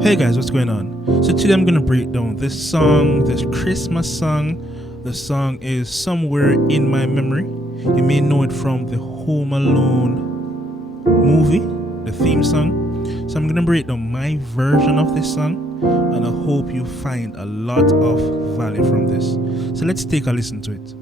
Hey guys, what's going on? So today I'm gonna break down this song, this Christmas song. The song is Somewhere in My Memory. You may know it from the Home Alone movie, the theme song. So I'm gonna break down my version of this song, and I hope you find a lot of value from this. So let's take a listen to it.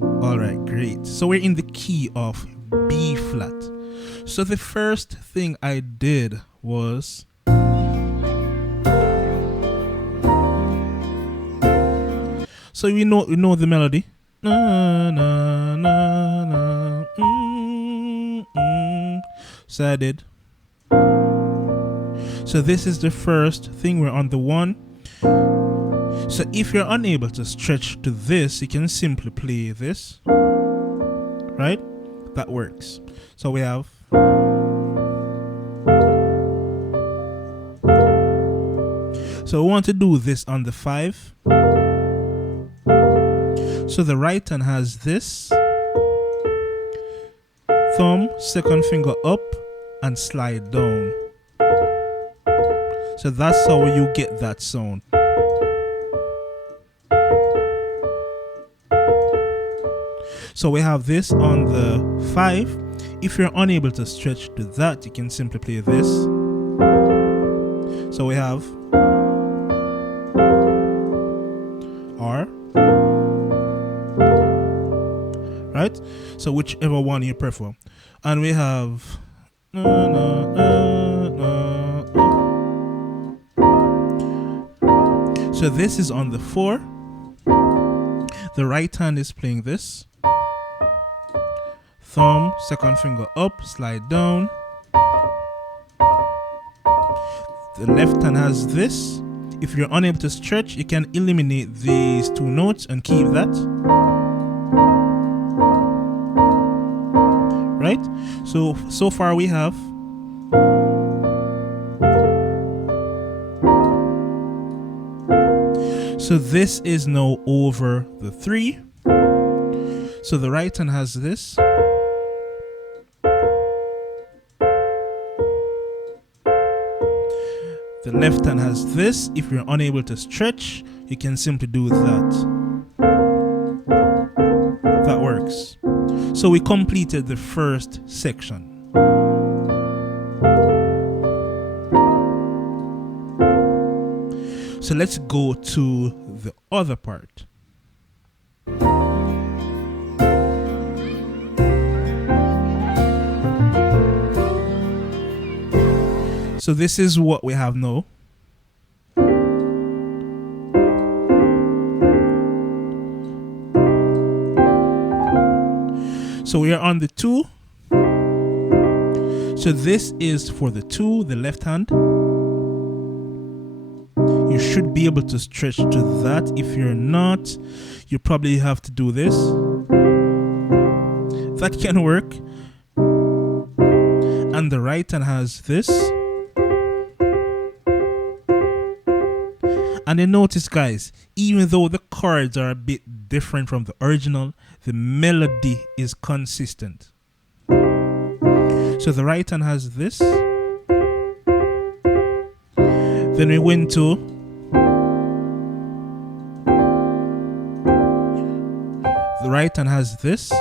Alright, great. So we're in the key of B flat. So the first thing I did was so we know the melody. Na, na, na, na, So I did. So this is the first thing. We're on the one. So if you're unable to stretch to this, you can simply play this, right? That works. So we have so we want to do this on the 5. So the right hand has this, thumb, second finger up, and slide down. So that's how you get that sound. So we have this on the 5. If you're unable to stretch to that, you can simply play this. So we have R, right? So whichever one you prefer. And we have so this is on the 4. The right hand is playing this. Thumb, second finger up, slide down. The left hand has this. If you're unable to stretch, you can eliminate these 2 notes and keep that. Right? So far we have so this is now over the 3. So the right hand has this. The left hand has this. If you're unable to stretch, you can simply do that. That works. So we completed the first section. So let's go to the other part. So this is what we have now. So we are on the 2. So this is for the 2, the left hand. You should be able to stretch to that. If you're not, you probably have to do this. That can work. And the right hand has this. And then notice, guys, even though the chords are a bit different from the original, the melody is consistent. So the right hand has this. Then we went to the right hand has this,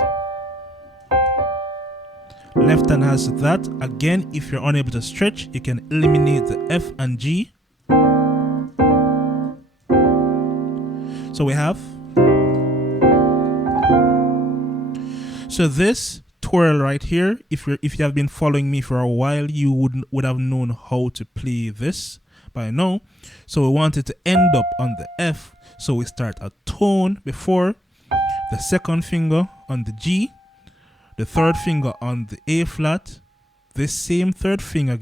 left hand has that. Again, if you're unable to stretch, you can eliminate the F and G. So we have, so this twirl right here, if you have been following me for a while, you would have known how to play this by now. So we want it to end up on the F, so we start a tone before, the second finger on the G, the third finger on the A flat. This same third finger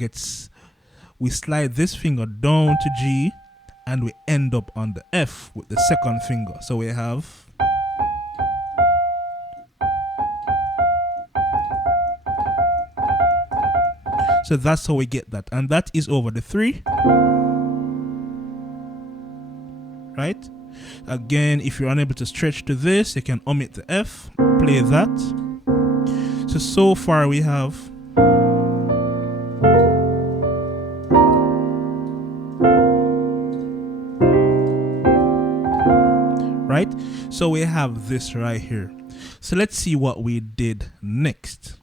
we slide this finger down to G, and we end up on the F with the second finger. So we have, so that's how we get that, and that is over the 3, right? Again, if you're unable to stretch to this, you can omit the F, play that. So far we have, right? So we have this right here. So let's see what we did next.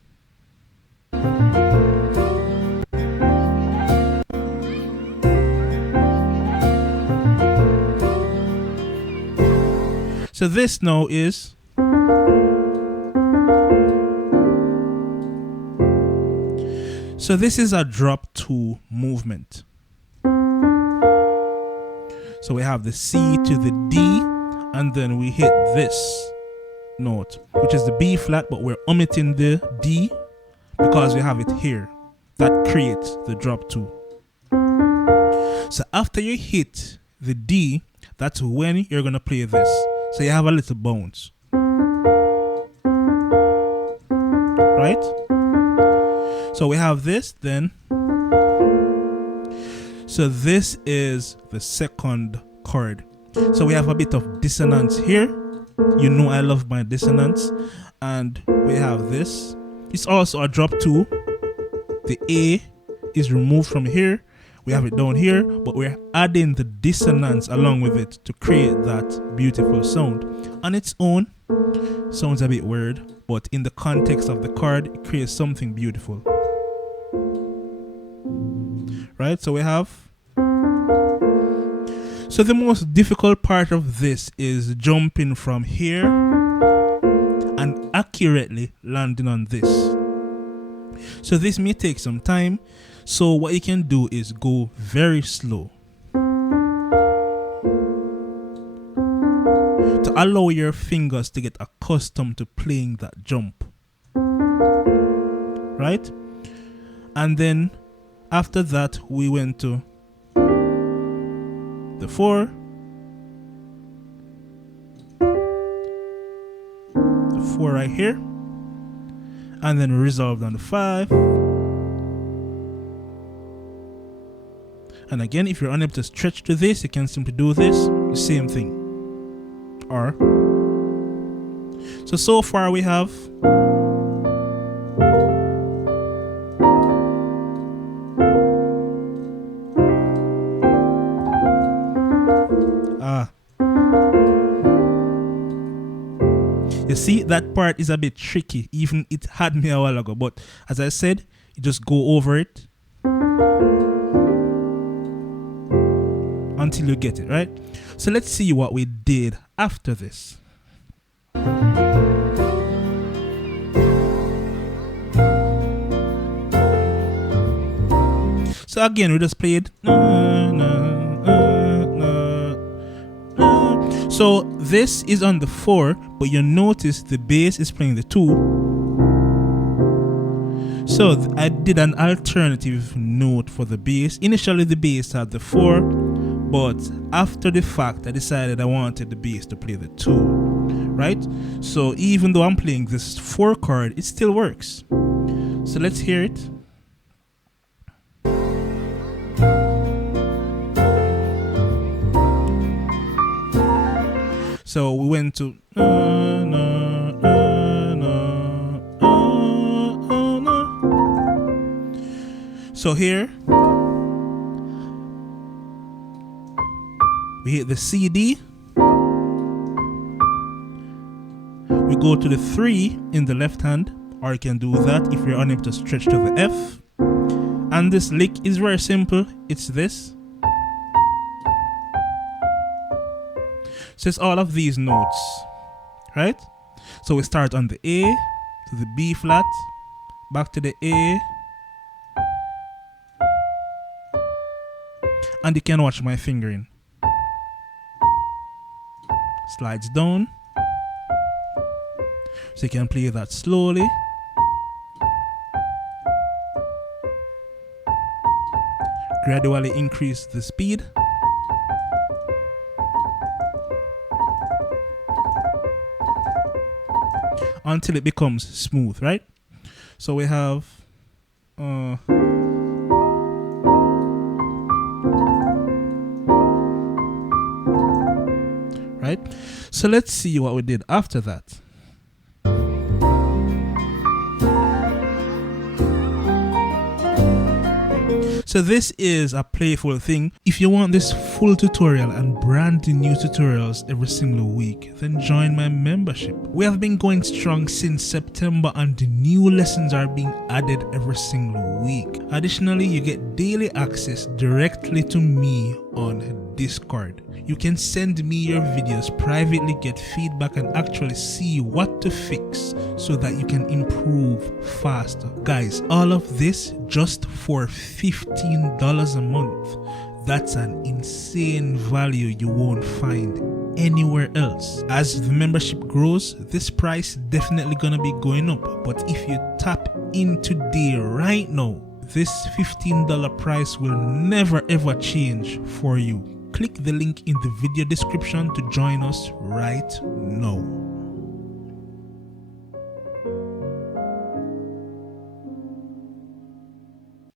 So this now is, so this is a drop 2 movement. So we have the C to the D, and then we hit this note, which is the B flat, but we're omitting the D because we have it here. That creates the drop 2. So after you hit the D, that's when you're going to play this. So you have a little bounce, right? So we have this then. So this is the second chord. So we have a bit of dissonance here. You know I love my dissonance. And we have this. It's also a drop 2. The A is removed from here. We have it down here, but we're adding the dissonance along with it to create that beautiful sound. On its own, sounds a bit weird, but in the context of the chord, it creates something beautiful. Right, so we have, so the most difficult part of this is jumping from here and accurately landing on this. So this may take some time. So what you can do is go very slow to allow your fingers to get accustomed to playing that jump, right? And then after that we went to the 4, the 4 right here, and then resolved on the 5. And again, if you're unable to stretch to this, you can simply do this, the same thing. R. So far we have, you see, that part is a bit tricky. Even it had me a while ago, but as I said, you just go over it until you get it, right? So let's see what we did after this. So again, we just played. So this is on the 4, but you notice the bass is playing the 2. So I did an alternative note for the bass. Initially the bass had the 4, but after the fact I decided I wanted the bass to play the 2, right? So even though I'm playing this 4 chord, it still works. So let's hear it. So we went to so here we hit the CD, we go to the 3 in the left hand, or you can do that if you're unable to stretch to the F. And this lick is very simple. It's this. So it's all of these notes, right? So we start on the A to the B flat, back to the A, and you can watch my fingering. Slides down, so you can play that slowly. Gradually increase the speed. Until it becomes smooth, right? So we have right? So let's see what we did after that. So this is a playful thing. If you want this full tutorial and brand new tutorials every single week, then join my membership. We have been going strong since September and the new lessons are being added every single week. Additionally, you get daily access directly to me on Discord. You can send me your videos privately, get feedback, and actually see what to fix so that you can improve faster. Guys, all of this just for $15 a month. That's an insane value you won't find anywhere else. As the membership grows, this price definitely gonna be going up. But if you tap in today right now, this $15 price will never ever change for you. Click the link in the video description to join us right now.